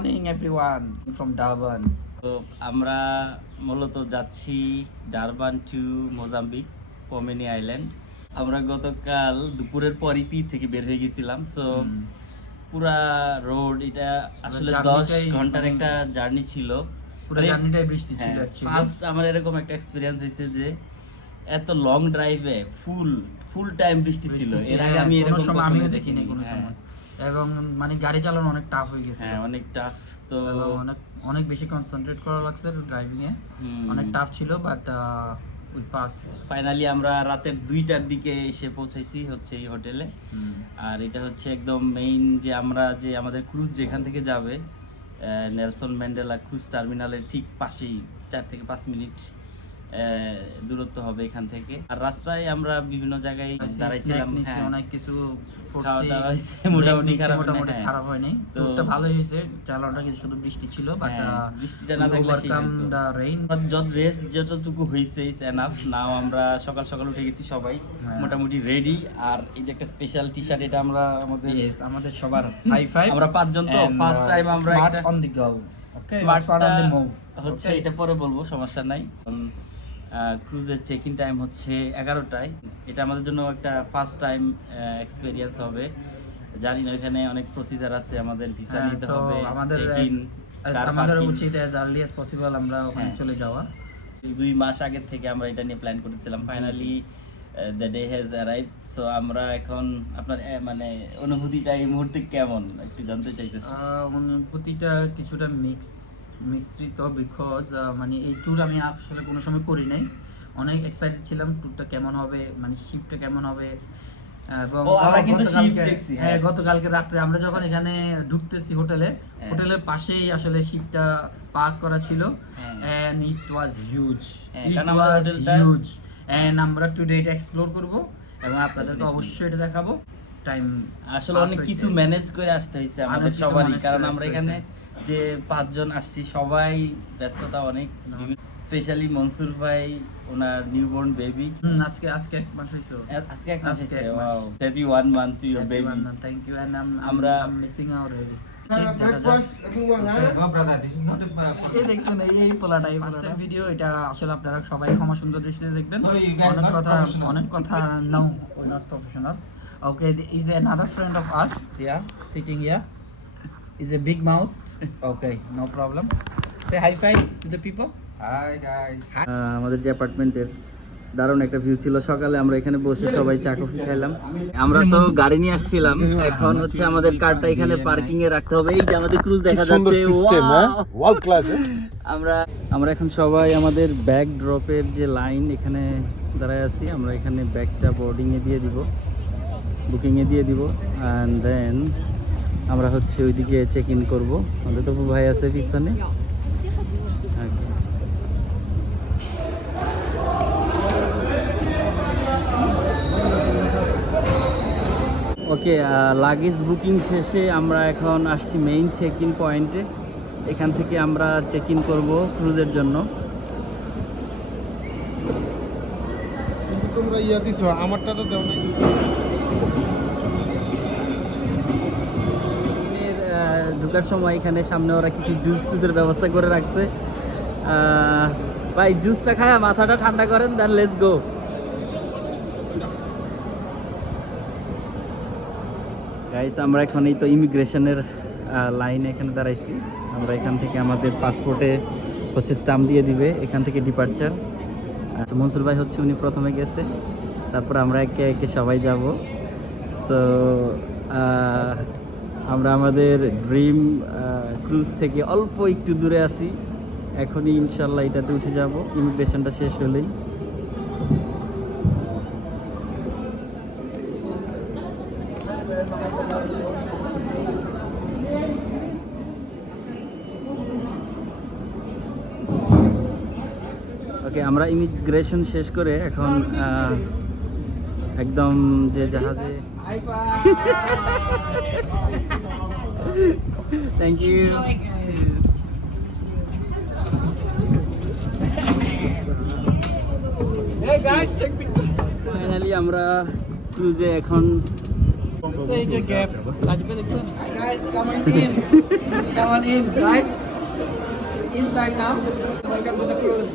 morning everyone from Durban. তো আমরা মূলত যাচ্ছি ডারবান টু মোজাম্বিক পোমেনি আইল্যান্ড। আমরা গতকাল দুপুরের পরই পি থেকে বের হয়ে গেছিলাম। সো পুরা রোড এটা আসলে 10 ঘন্টার একটা জার্নি ছিল। পুরো জার্নিটাই বৃষ্টি ছিল অ্যাকচুয়ালি। ফার্স্ট আমার এরকম একটা এক্সপেরিয়েন্স হয়েছে যে এত লং ড্রাইভে ফুল টাইম বৃষ্টি ছিল। এর আগে আমি এরকম সময় আমিও দেখিনি কোনো সময়। এবং মানে গাড়ি চালানো অনেক টাফ হয়ে গেছে। হ্যাঁ, অনেক টাফ। তো অনেক বেশি কনসেন্ট্রেট করা লাগছে ড্রাইভিং এ। অনেক টাফ ছিল বাট উই পাস। ফাইনালি আমরা রাতের 2টার দিকে এসে পৌঁছাইছি হচ্ছে এই হোটেলে। আর এটা হচ্ছে একদম মেইন যে আমাদের ক্রুজ যেখান থেকে যাবে নেলসন ম্যান্ডেলা ক্রুজ টার্মিনালের ঠিক পাশেই 4 থেকে 5 মিনিট দূরত্ব হবে এখান থেকে। আর রাস্তায় আমরা বিভিন্ন জায়গায় দাঁড়াইছিলাম, অনেক কিছু মোটামুটি খারাপ হয়নি। তো ভালোই হয়েছে। চালানোটা কিন্তু শুধু বৃষ্টি ছিল বাট বৃষ্টিটা না থাকলে দ্য রেইন রেস্ট যতটুকু হয়েছে ইজ এনাফ। নাও আমরা সকাল সকাল উঠে গেছি, সবাই মোটামুটি রেডি। আর এই যে একটা স্পেশাল টি-শার্ট, এটা আমরা আমাদের সবার হাই ফাইভ। আমরা 5 জন তো ফার্স্ট টাইম আমরা একটা on the go. Okay, smart on the move হচ্ছে, এটা পরে বলবো, সমস্যা নাই। ক্রুজের চেক ইন টাইম হচ্ছে 11টায়। এটা আমাদের জন্য একটা ফার্স্ট টাইম এক্সপেরিয়েন্স হবে। জানি না এখানে অনেক প্রসিজার আছে, আমাদের ভিসা নিতে হবে, আমাদের উচিত অ্যাজ আর্লি অ্যাজ পসিবল আমরা ওখানে চলে যাওয়া। 2 মাস আগে থেকে আমরা এটা নিয়ে প্ল্যান করেছিলাম। Finally the day has arrive. So আমরা এখন আপনার মানে অনুভূতিটা এই মুহূর্তে কেমন একটু জানতে চাইতেছি। অনুভূতিটা কিছুটা মিশ্রিত, বিকজ মানে এই ট্যুর আমি আসলে কোনো সময় করি নাই। অনেক এক্সাইটেড ছিলাম ট্যুরটা কেমন হবে, মানে শিপটা কেমন হবে। এবং আমরা কিন্তু শিপ দেখছি। হ্যাঁ, গতকালকে রাতে আমরা যখন এখানে ঢুকতেছি হোটেলের পাশেই আসলে শিপটা পার্ক করা ছিল। And it was huge. And আমরা টুডে এটা এক্সপ্লোর করব এবং আপনাদেরকে অবশ্যই এটা দেখাবো। টাইম আসলে অনেক কিছু ম্যানেজ করে আসতে হইছে আমাদের সবারই, কারণ আমরা এখানে যে 5 জন আসছি সবাই ব্যস্ততা অনেক। স্পেশালি মনসুর ভাই, ওনার নিউবর্ন বেবি। আজকে এক মাস হইছে। আজকে এক মাস হইছে। Wow, baby 1 month to your baby. Thank you. And আমরা মিসিং আউট রিয়েলি। ভিডিও এটা আসলে আপনারা সবাই ক্ষমা সুন্দর দৃষ্টিতে দেখবেন। অনেক কথা নাও, we not professional. Okay, is another friend of us here sitting here, is a big mouth. Okay, no problem. Say high five to the people. Hi guys. আমাদের যে অ্যাপার্টমেন্টের দারুণ একটা ভিউ ছিল। সকালে আমরা এখানে বসে সবাই চা কফি খাইলাম। আমরা তো গাড়ি নিয়ে আসছিলাম, এখন হচ্ছে আমাদের কারটা এখানে পার্কিং এ রাখতে হবে। এই যে আমাদের ক্রুজ দেখা যাচ্ছে, ওয়ার্ল্ড ক্লাস। আমরা এখন সবাই আমাদের ব্যাগ ড্রপের যে লাইন এখানে দাঁড়ায় আছি। আমরা এখানে ব্যাগটা বোর্ডিং এ দিয়ে দিব, বুকিং এ দিয়ে দিব, এন্ড দেন আমরা হচ্ছে ওইদিকে চেক ইন করবো। আমাদের তো ভাই আছে পিছনে। ওকে, লাগেজ বুকিং শেষে আমরা এখন আসছি মেইন চেক ইন পয়েন্টে। এখান থেকে আমরা চেক ইন করবো ক্রুজের জন্য। তোমরা দিছো, আমারটা তো দাও নাই। ঢোকার সময় এখানে সামনে ওরা কিছু জুসের ব্যবস্থা করে রাখছে। ভাই জুসটা খায়া মাথাটা ঠান্ডা করেন, দেন লেটস গো। গাইস, আমরা এখন এই তো ইমিগ্রেশনের লাইনে এখানে দাঁড়াইছি। আমরা এখান থেকে আমাদের পাসপোর্টে হচ্ছে স্টাম্প দিয়ে দিবে, এখান থেকে ডিপার্চার। মনসুর ভাই হচ্ছে উনি প্রথমে গেছে, তারপর আমরা একে একে সবাই যাব। সো আমরা আমাদের ড্রিম ক্রুজ থেকে অল্প একটু দূরে আছি। এখনই ইনশাল্লাহ এটাতে উঠে যাব ইমিগ্রেশনটা শেষ হলেই। ওকে, আমরা ইমিগ্রেশন শেষ করে এখন একদম যে জাহাজে থ্যাংক ইউ। ফাইনালি আমরা ক্রুজে এখন Say the gap. রাজীবকে দেখছেন? Hi guys, come on in. Come on in, guys. Inside now. Welcome to the cruise.